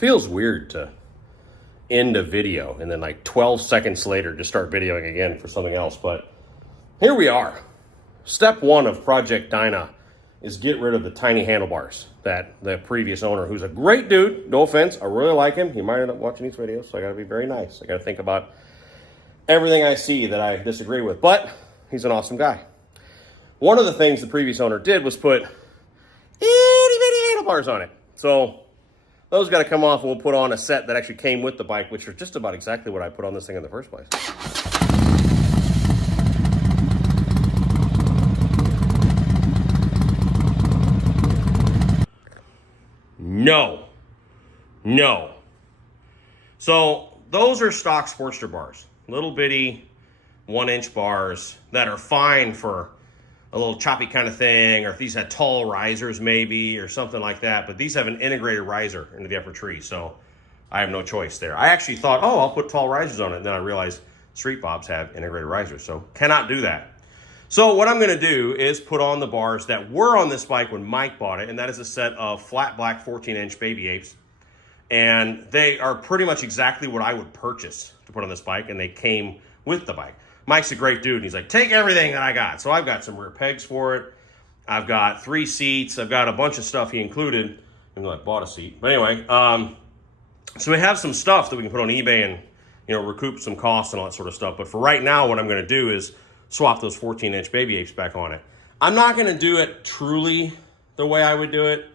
Feels weird to end a video and then like 12 seconds later just start videoing again for something else. But here we are. Step one of Project Dyna is get rid of the tiny handlebars that the previous owner, who's a great dude, no offense, I really like him. He might end up watching these videos, so I gotta be very nice. I gotta think about everything I see that I disagree with, but he's an awesome guy. One of the things the previous owner did was put itty bitty handlebars on it. So those got to come off, and we'll put on a set that actually came with the bike, which are just about exactly what I put on this thing in the first place. No. So those are stock Sportster bars, little bitty 1-inch bars that are fine for a little choppy kind of thing, or if these had tall risers maybe, or something like that. But these have an integrated riser into the upper tree, so I have no choice there. I actually thought, oh, I'll put tall risers on it. And then I realized street bobs have integrated risers, so cannot do that. So what I'm gonna do is put on the bars that were on this bike when Mike bought it, and that is a set of flat black 14-inch baby apes. And they are pretty much exactly what I would purchase to put on this bike, and they came with the bike. Mike's a great dude, and he's like, take everything that I got. So I've got some rear pegs for it. I've got 3 seats. I've got a bunch of stuff he included, even though I bought a seat. But anyway, so we have some stuff that we can put on eBay and, you know, recoup some costs and all that sort of stuff. But for right now, what I'm going to do is swap those 14-inch baby apes back on it. I'm not going to do it truly the way I would do it.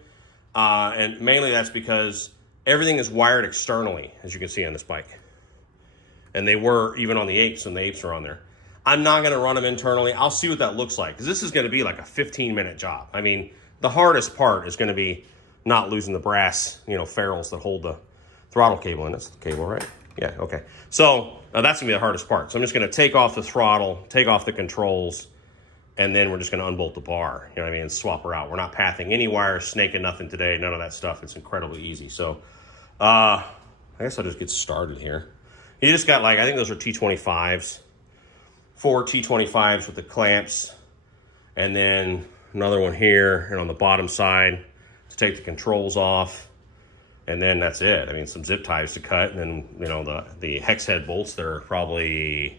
And mainly that's because everything is wired externally, as you can see on this bike. And they were even on the apes, and the apes are on there. I'm not going to run them internally. I'll see what that looks like, because this is going to be like a 15-minute job. I mean, the hardest part is going to be not losing the brass, you know, ferrules that hold the throttle cable in. That's the cable, right? Yeah, okay. So that's going to be the hardest part. So I'm just going to take off the throttle, take off the controls, and then we're just going to unbolt the bar, you know what I mean, and swap her out. We're not pathing any wires, snaking nothing today, none of that stuff. It's incredibly easy. So I guess I'll just get started here. You just got, like, I think those are T25s, 4 T25s with the clamps, and then another one here, and on the bottom side to take the controls off, and then that's it. I mean, some zip ties to cut, and then, you know, the hex head bolts, they're probably,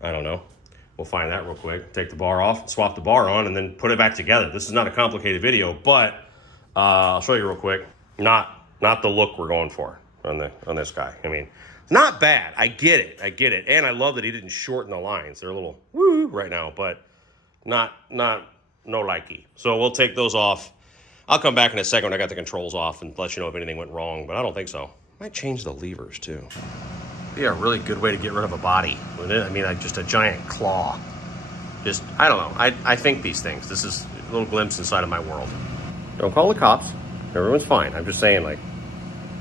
I don't know, we'll find that real quick. Take the bar off, swap the bar on, and then put it back together. This is not a complicated video, but I'll show you real quick. Not the look we're going for on this guy. I mean, not bad. I get it. And I love that he didn't shorten the lines. They're a little woo right now, but no likey. So we'll take those off. I'll come back in a second when I got the controls off and let you know if anything went wrong, but I don't think so. Might change the levers too. Be a really good way to get rid of a body, wouldn't it? I mean, like just a giant claw. Just, I don't know. I think these things. This is a little glimpse inside of my world. Don't call the cops. Everyone's fine. I'm just saying, like,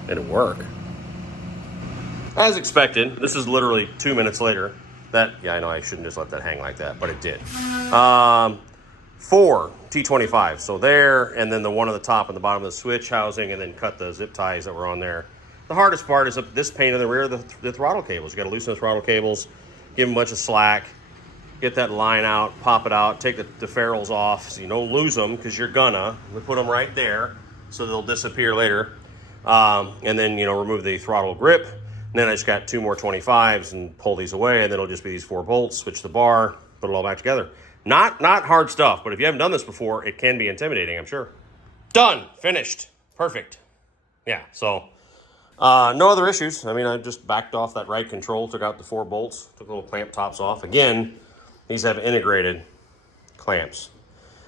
it'll work. As expected, this is literally 2 minutes later. Yeah, I know I shouldn't just let that hang like that, but it did. 4 T25s, so there, and then the one on the top and the bottom of the switch housing, and then cut the zip ties that were on there. The hardest part is this pain in the rear of the throttle cables. You got to loosen the throttle cables, give them a bunch of slack, get that line out, pop it out, take the ferrules off so you don't lose them, because you're gonna. We put them right there so they'll disappear later. And then, you know, remove the throttle grip. And then I just got 2 more 25s and pull these away, and then it'll just be these 4 bolts, switch the bar, put it all back together. Not hard stuff, but if you haven't done this before, it can be intimidating, I'm sure. Done, finished, perfect. Yeah, so no other issues. I mean, I just backed off that right control, took out the 4 bolts, took the little clamp tops off. Again, these have integrated clamps,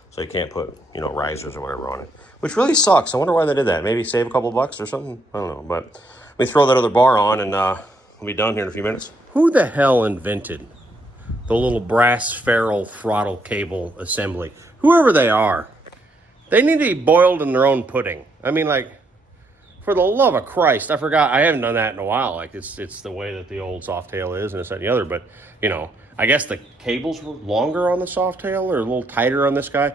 so you can't put, you know, risers or whatever on it, which really sucks. I wonder why they did that. Maybe save a couple bucks or something. I don't know, but let me throw that other bar on, and we'll be done here in a few minutes. Who the hell invented the little brass ferrule throttle cable assembly? Whoever they are, they need to be boiled in their own pudding. I mean, like, for the love of Christ, I forgot. I haven't done that in a while. Like, it's the way that the old Softail is, and this, that, and the other. But, you know, I guess the cables were longer on the Softail, or a little tighter on this guy.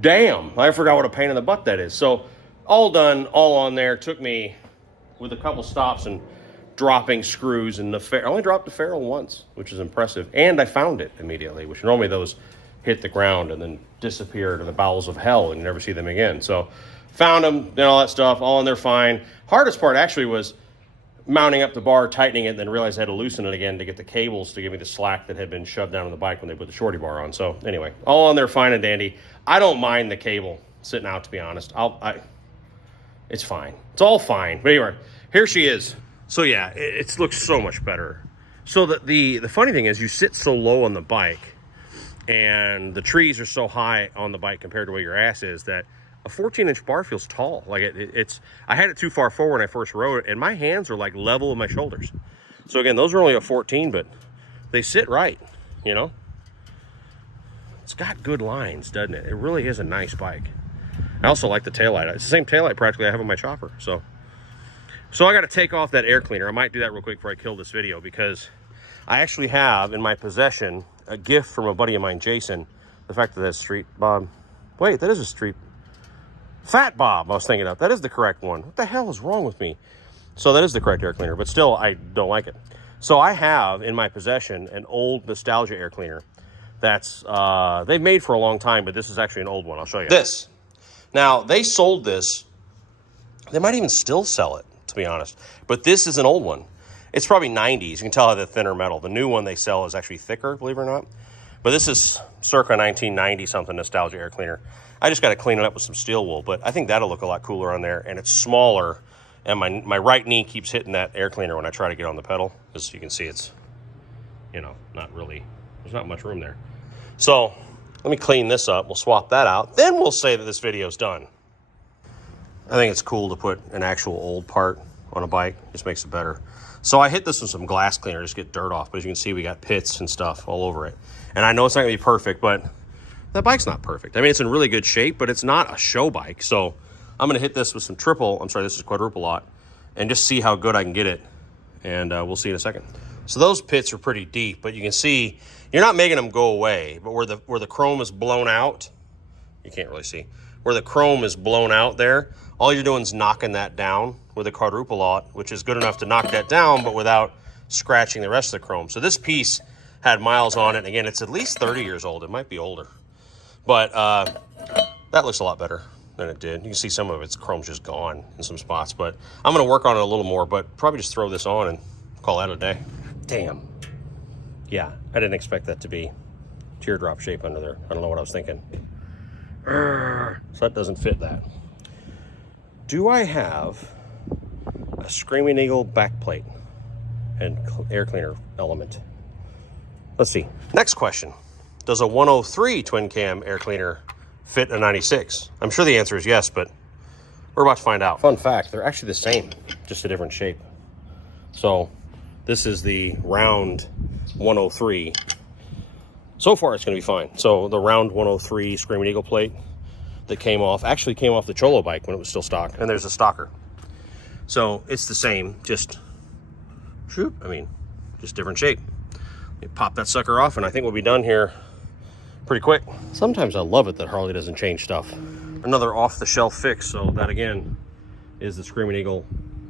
Damn, I forgot what a pain in the butt that is. So, all done, all on there. Took me with a couple stops and dropping screws, and I only dropped the ferrule once, which is impressive. And I found it immediately, which normally those hit the ground and then disappear to the bowels of hell and you never see them again. So Found them and all that stuff, all in there fine. Hardest part actually was mounting up the bar, tightening it, and then realized I had to loosen it again to get the cables to give me the slack that had been shoved down on the bike when they put the shorty bar on. So anyway, all on there fine and dandy. I don't mind the cable sitting out, to be honest. It's fine. It's all fine. But anyway, here she is. So yeah, it looks so much better. So the funny thing is, you sit so low on the bike, and the trees are so high on the bike compared to where your ass is, that a 14-inch bar feels tall. Like it's, I had it too far forward when I first rode it, and my hands are like level with my shoulders. So again, those are only a 14, but they sit right, you know? It's got good lines, doesn't it? It really is a nice bike. I also like the taillight. It's the same taillight practically I have on my chopper. So I got to take off that air cleaner. I might do that real quick before I kill this video, because I actually have in my possession a gift from a buddy of mine, Jason. The fact that that's Street Bob. Wait, that is a Street... Fat Bob, I was thinking of. That is the correct one. What the hell is wrong with me? So that is the correct air cleaner, but still, I don't like it. So I have in my possession an old Nostalgia air cleaner that's, they've made for a long time, but this is actually an old one. I'll show you. This. Now, they sold this. They might even still sell it, to be honest. But this is an old one. It's probably 90s. You can tell how the thinner metal. The new one they sell is actually thicker, believe it or not. But this is circa 1990-something Nostalgia air cleaner. I just got to clean it up with some steel wool, but I think that'll look a lot cooler on there, and it's smaller, and my right knee keeps hitting that air cleaner when I try to get on the pedal. As you can see, it's, you know, not really, there's not much room there. So let me clean this up. We'll swap that out. Then we'll say that this video's done. I think it's cool to put an actual old part on a bike. Just makes it better. So I hit this with some glass cleaner, just get dirt off. But as you can see, we got pits and stuff all over it. And I know it's not going to be perfect, but that bike's not perfect. I mean, it's in really good shape, but it's not a show bike. So I'm going to hit this with some this is quadruple lot, and just see how good I can get it. And we'll see in a second. So those pits are pretty deep, but you can see you're not making them go away. But where the chrome is blown out, you can't really see. Where the chrome is blown out there, all you're doing is knocking that down with a quadruple lot, which is good enough to knock that down, but without scratching the rest of the chrome. So this piece had miles on it. Again, it's at least 30 years old. It might be older. But that looks a lot better than it did. You can see some of its chrome's just gone in some spots. But I'm going to work on it a little more, but probably just throw this on and call that a day. Damn. Yeah, I didn't expect that to be teardrop shape under there. I don't know what I was thinking. So that doesn't fit that. Do I have a Screaming Eagle backplate and air cleaner element? Let's see. Next question. Does a 103 twin cam air cleaner fit a 96? I'm sure the answer is yes, but we're about to find out. Fun fact, they're actually the same, just a different shape. So this is the round 103. So far, it's going to be fine. So the round 103 Screaming Eagle plate that actually came off the Cholo bike when it was still stock. And there's a stalker. So it's the same, just different shape. You pop that sucker off, and I think we'll be done here pretty quick. Sometimes I love it that Harley doesn't change stuff. Another off-the-shelf fix. So that again is the Screaming Eagle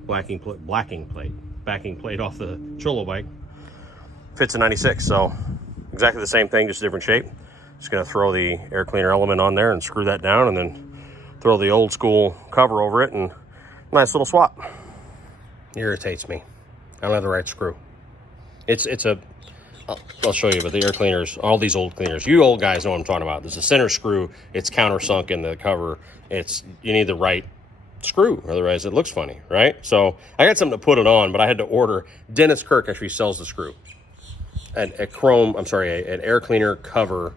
backing plate off the Cholo bike. Fits a 96. So exactly the same thing, just a different shape. Just gonna throw the air cleaner element on there and screw that down, and then throw the old school cover over it, and nice little swap. It irritates me. I don't have the right screw. I'll show you, but the air cleaners, all these old cleaners, you old guys know what I'm talking about. There's a center screw, it's countersunk in the cover. You need the right screw, otherwise it looks funny, right? So I got something to put it on, but I had to order. Dennis Kirk actually sells the screw. An air cleaner cover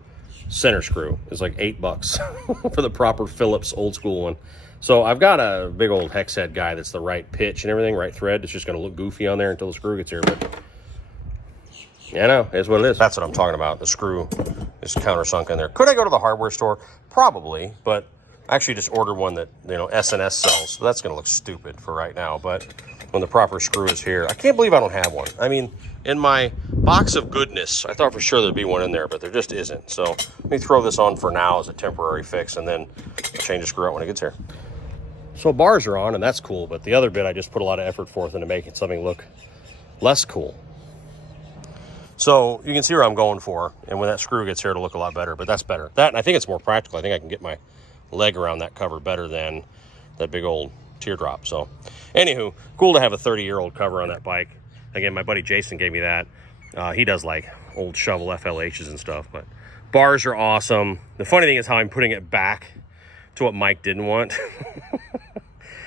center screw is like $8 for the proper Phillips old school one. So I've got a big old hex head guy that's the right pitch and everything, right thread. It's just going to look goofy on there until the screw gets here, but yeah, no, it's what it is. That's what I'm talking about. The screw is countersunk in there. Could I go to the hardware store? Probably, but I actually just ordered one that, S&S sells. So that's going to look stupid for right now, but when the proper screw is here, I can't believe I don't have one. I mean, in my box of goodness, I thought for sure there'd be one in there, but there just isn't. So let me throw this on for now as a temporary fix, and then change the screw out when it gets here. So bars are on, and that's cool, but the other bit I just put a lot of effort forth into making something look less cool. So you can see where I'm going for, and when that screw gets here, it'll look a lot better, but that's better. That, and I think it's more practical. I think I can get my leg around that cover better than that big old teardrop. So anywho, cool to have a 30-year-old cover on that bike. Again, my buddy Jason gave me that. He does like old shovel FLHs and stuff, but bars are awesome. The funny thing is how I'm putting it back to what Mike didn't want.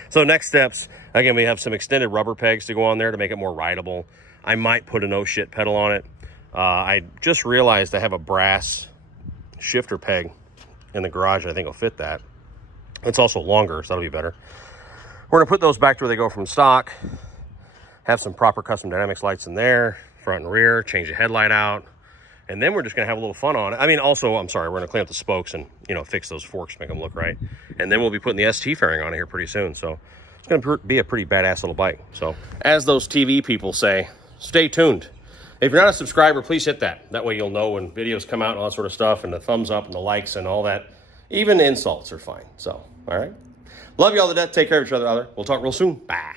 So next steps, again, we have some extended rubber pegs to go on there to make it more rideable. I might put a no shit pedal on it. I just realized I have a brass shifter peg in the garage. I think will fit that. It's also longer, so that'll be better. We're gonna put those back to where they go from stock. Have some proper custom dynamics lights in there, front and rear, change the headlight out. And then we're just gonna have a little fun on it. I mean, also, I'm sorry, we're gonna clean up the spokes and, you know, fix those forks, make them look right. And then we'll be putting the ST fairing on it here pretty soon. So it's gonna be a pretty badass little bike. So as those TV people say, stay tuned. If you're not a subscriber, please hit that. That way you'll know when videos come out and all that sort of stuff, and the thumbs up and the likes and all that. Even insults are fine. So, all right. Love you all to death. Take care of each other. We'll talk real soon. Bye.